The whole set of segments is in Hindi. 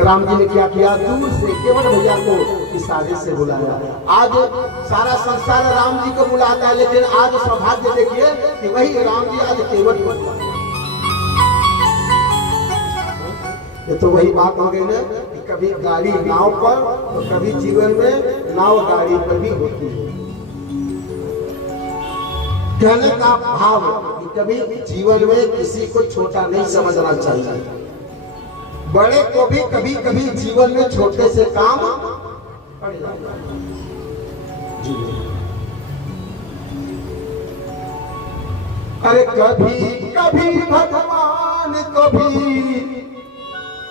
राम जी ने क्या किया, दूर से केवट भैया को इशारे से बुलाया। आज सारा संसार राम जी को बुलाता है, लेकिन आज सौभाग्य देखिए कि वही राम जी आज केवट को बुलाते। ये तो वही बात हो गई ना कि कभी गाड़ी नाव पर तो कभी जीवन में नाव गाड़ी पर भी होती है। कहने का भाव कि कभी जीवन में किसी को छोटा नहीं समझना चाहिए। बड़े को भी कभी कभी जीवन में छोटे से काम पड़ जाता है। अरे कभी कभी भगवान को भी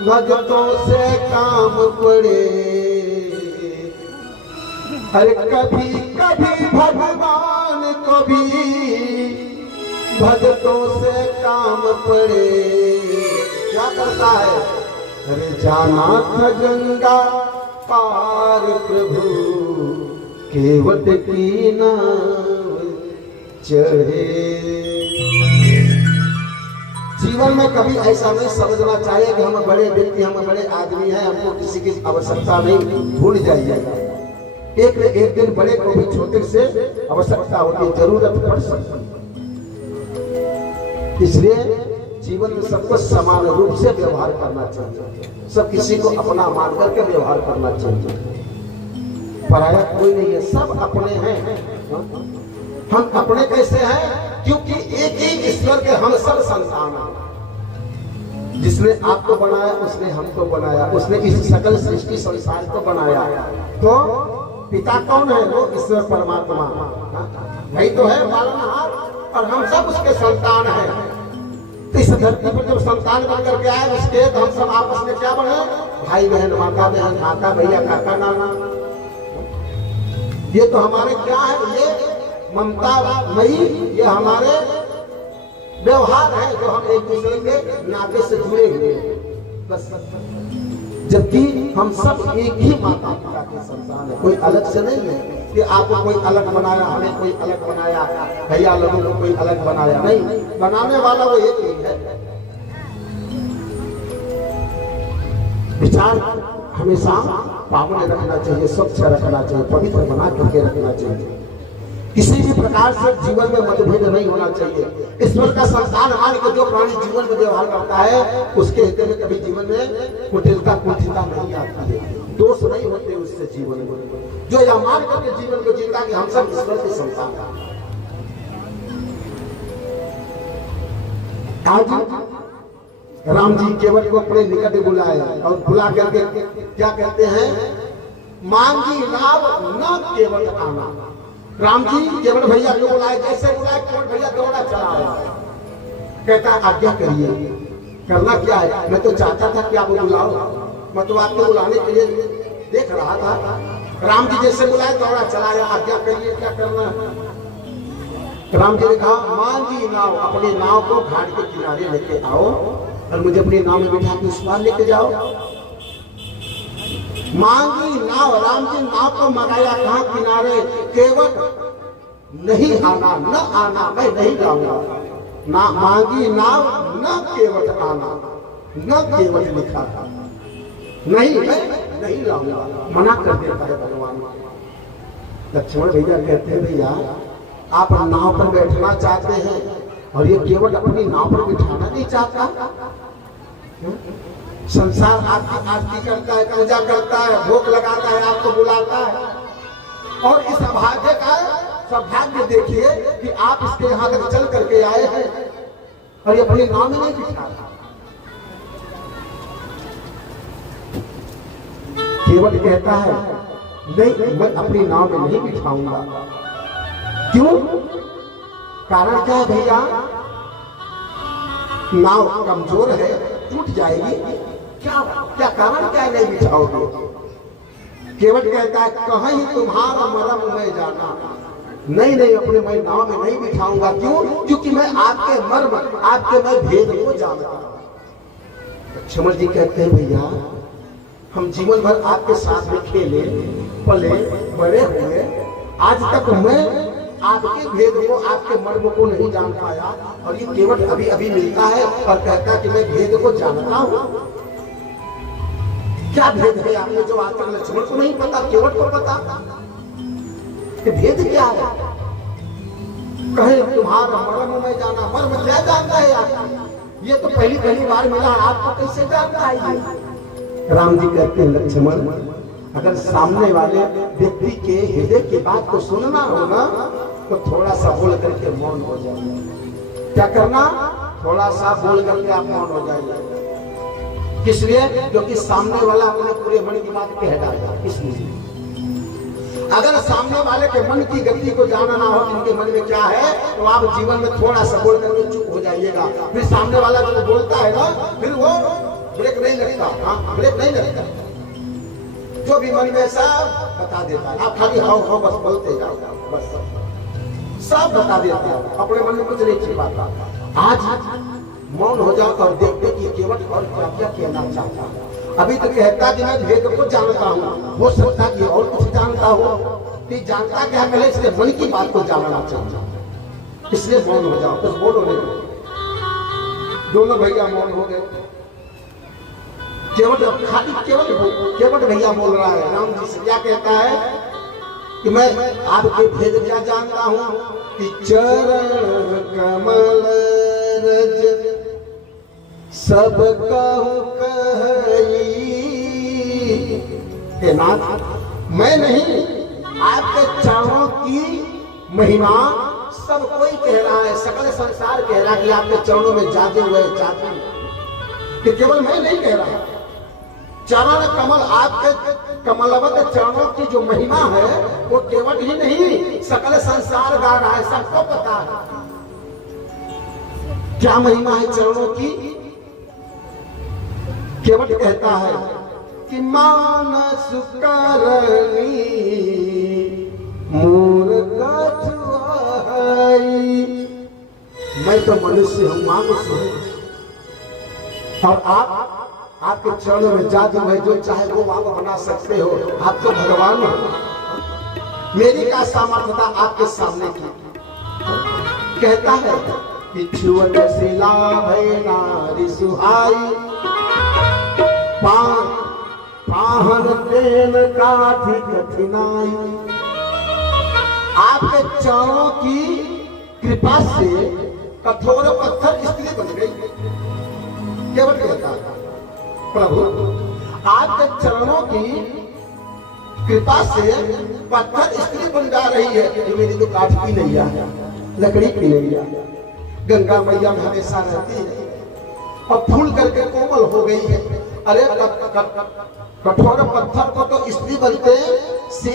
भक्तों से काम पड़े। अरे कभी कभी भगवान को भी भक्तों से काम पड़े। क्या करता है, अरे जाना था गंगा पार प्रभु केवट की नाव चढ़े। जीवन में कभी ऐसा नहीं समझना चाहिए कि हम बड़े व्यक्ति, हम बड़े आदमी हैं, हमको किसी की आवश्यकता नहीं, भूल जाइएगा। एक न एक दिन बड़े को भी छोटे से आवश्यकता होती है, जरूरत पड़ सकती है। इसलिए जीवन में सबको समान रूप से व्यवहार करना चाहिए, सब किसी को अपना मान करके व्यवहार करना चाहिए। पराया कोई नहीं है, सब अपने हैं। हम अपने कैसे हैं, क्योंकि एक ही ईश्वर के हम सब संतान हैं। जिसने आपको बनाया उसने हमको बनाया, उसने इस सकल सृष्टि संसार को बनाया। तो पिता कौन है, वो ईश्वर परमात्मा वही तो है पालनहार, और हम सब उसके संतान हैं। तो इस धरती पर जब संतान बन करके आए उसके, तो हम सब आपस में क्या बने, भाई बहन, माता बहन, माता भैया, काका नाना। ये तो हमारे क्या है, ये ममता मई, ये हमारे व्यवहार है जो हम एक दूसरे के नाते से जुड़े हुए हैं बस। जबकि हम सब एक ही माता पिता के संतान है, कोई अलग से नहीं है कि आपको कोई अलग बनाया, हमें कोई अलग बनाया, भैया लोगों को कोई अलग बनाया, नहीं, बनाने वाला वो एक ही है। विचार हमेशा पावन रखना चाहिए, स्वच्छ रखना चाहिए, पवित्र बना करके रखना चाहिए। किसी भी प्रकार से जीवन में मतभेद नहीं होना चाहिए। ईश्वर का संतान मान के जो प्राणी जीवन में व्यवहार करता है उसके हृदय में कभी जीवन में कुटिलता कुंठिता नहीं आती है, दोष नहीं होते उससे जीवन में। जो यह मान करके जीवन को जीता कि हम सब ईश्वर के संतान हैं। आज राम जी केवट को अपने निकट बुलाए और बुला करके क्या कहते हैं, मांगी नाव न केवट आना। राम जी केवट भैया को बुलाए, जैसे बुलाए केवट भैया दौड़ा चला आया। कहता आज्ञा करिए, करना क्या है, मैं तो चाहता था कि आप बुलाओ, मैं तो आपको बुलाने के लिए देख रहा था। राम जी जैसे बुलाए दौड़ा चला आया, आज्ञा करिए क्या करना है। राम जी ने कहा, मांगी नाव, अपनी नाव को घाट के किनारे लेके आओ और मुझे अपनी नाव में बिठा के उस पार लेके जाओ। मांगी नाव, राम जी नाव को मंगाया कहां, किनारे। केवट नहीं आना, न आना, मैं नहीं जाऊंगा ना। मांगी नाव न केवट आना, न केवट लिखा था, नहीं मैं नहीं जाऊंगा, मना कर देता है भगवान। लक्ष्मण भैया कहते हैं, भैया आप नाव पर बैठना चाहते हैं और ये केवट अपनी नाव पर बिठाना नहीं चाहता। संसार आपकी आरती करता है, पूजा करता है, भोग लगाता है, आपको बुलाता है, और इस भाग्य का सौभाग्य देखिए कि आप इसके यहाँ तक चल करके आए हैं और ये अपने नाम में नहीं बिठाता। केवट कहता है, नहीं मैं अपनी नाव में नहीं बिठाऊंगा। क्यों, कारण क्या है भैया, नाव कमजोर है, टूट जाएगी। क्या क्या कारण क्या नहीं बिठाओगे। केवट कहता है, कहीं तुम्हारा मरम मैं जाना, नहीं नहीं अपने मैं नाव में नहीं बिठाऊंगा। क्यों, क्योंकि मैं आपके मर्म, आपके मैं भेद को जानता हूं। लक्ष्मण जी कहते हैं, भैया हम जीवन भर आपके साथ में खेले पले बड़े हुए, आज तक मैं आपके भेद को, आपके मर्म को नहीं जान पाया, और ये केवट अभी अभी मिलता है और कहता है कि मैं भेद को जानता हूं। क्या भेद है आपने जो आज तक लक्ष्मण को नहीं पता, केवट को पता? कि भेद क्या है? कहे तुम्हारा मर्म में जाना, मर्म क्या जानता है आप? ये तो पहली बार मिला, आपको कैसे जानता है? राम जी कहते हैं लक्ष्मण, अगर सामने वाले व्यक्ति के हृदय की बात को सुनना हो ना, तो थोड़ा सा बोल करके मौन हो जाए। क्या करना? थोड़ा सा बोल करके आप मौन हो जाइए। किस लिए? क्योंकि सामने वाला अपने पूरे मन की बात कह डालेगा। इसलिए अगर सामने वाले के मन की गति को जानना हो, इनके मन में क्या है, तो आप जीवन में थोड़ा सा बोल करके चुप हो जाइएगा। फिर सामने वाला जो बोलता है ना, फिर वो ब्रेक नहीं लगता। हाँ, ब्रेक नहीं लगता। जो भी मन में सब बता देता है, आप खाली हाउ बस बोलते जाओ, बस सब बता देता है, अपने मन में कुछ नहीं छिपाता। आज मौन हो जाओ और देखते कि केवट और क्या क्या कहना चाहता है। अभी तो कहता कि मैं भेद को जानता हूँ, हो सकता कि और कुछ जानता हो। कि जानता क्या पहले इसलिए मन की बात को जानना चाहता, इसलिए मौन हो जाओ, बस बोलो नहीं। दोनों भैया मौन हो गए। केवट खाली केवट भैया बोल रहा है। राम जी से क्या कहता है कि मैं आपके भेद क्या जानता हूँ कि चरण कमल रज सब कहूं कही। हे नाथ, मैं नहीं, आपके चरणों की महिमा सब कोई कह रहा है, सकल संसार कह रहा है कि आपके चरणों में जादू है, जादू। कि केवल मैं नहीं कह रहा, चरण कमल, आपके कमलवत चरणों की जो महिमा है वो केवल ही नहीं, सकल संसार गा रहा है, सबको पता है। क्या महिमा है चरणों की? केवट कहता है कि मानस करनी मूर्ख छुआई। मैं तो मनुष्य हूं, मानुष हूं, और आपके चरणों में जादू है, जो चाहे वो आप बना सकते हो। आप तो भगवान हो, मेरी क्या सामर्थ्य था आपके सामने की? कहता है कि छुअत शिला भय नारी सुहाई, पाहन तेन काठी कठिनाई। आपके चरणों की कृपा से कठोर पत्थर स्त्री बन गई। केवल कहता है प्रभु, आपके चरणों की कृपा से पत्थर स्त्री बन जा रही है। ये मेरी तो काठ की नैया है, लकड़ी की नैया, गंगा मैया में हमेशा रहती है और फूल करके कोमल हो गई है। अरे कठोर पत्थर को तो स्त्री बनते से